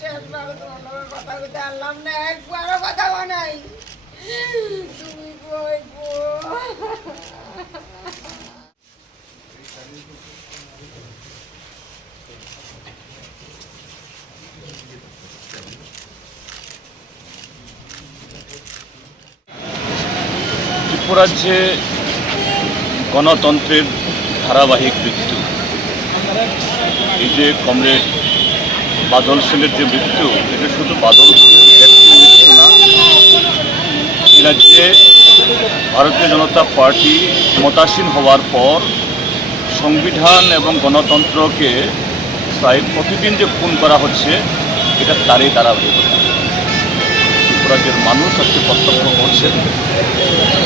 শেষবার তোমার লগে কথা কইতে আনলাম না, একবারও কথা বানাই। তুমি কই গো? ত্রিপুরাজ্যে গণতন্ত্রের ধারাবাহিক মৃত্যু, এই যে কমরেড বাদল সেনের যে মৃত্যু, এটা শুধু বাদল ব্যক্তির মৃত্যু না, এই রাজ্যে ভারতীয় জনতা পার্টি ক্ষমতাসীন হওয়ার পর সংবিধান এবং গণতন্ত্রকে প্রায় প্রতিদিন যে খুন করা হচ্ছে, এটা তারই ধারাবাহিকতা। ত্রিপুরাজ্যের মানুষ আজকে প্রত্যক্ষ করছেন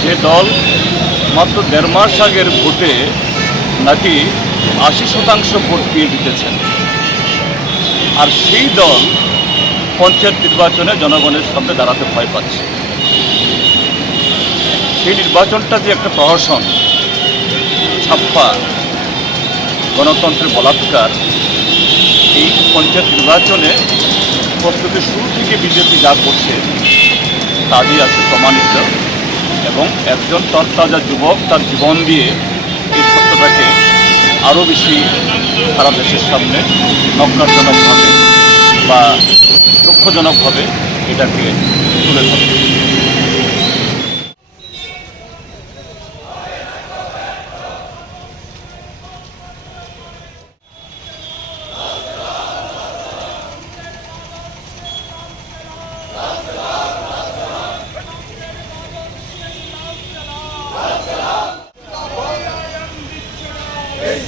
যে দল মাত্র 1.5 মাস আগের ভোটে নাকি 80% ভোট পেয়ে জিতেছেন, আর সেই দল পঞ্চায়েত নির্বাচনে জনগণের সামনে দাঁড়াতে ভয় পাচ্ছে। সেই নির্বাচনটা যে একটা প্রহসন, ছাপ্পা, গণতন্ত্রের বলাৎকার, এই পঞ্চায়েত নির্বাচনে প্রস্তুতি শুরু থেকে বিজেপি যা করছে তা দিয়ে আছে প্রমাণিত, এবং একজন তরতাজা যুবক তার জীবন দিয়ে এই সত্যটাকে আরও বেশি সারা দেশের সামনে নগ্নজনকভাবে বা দুঃখজনকভাবে এটাকে তুলে ধরবে। Hey,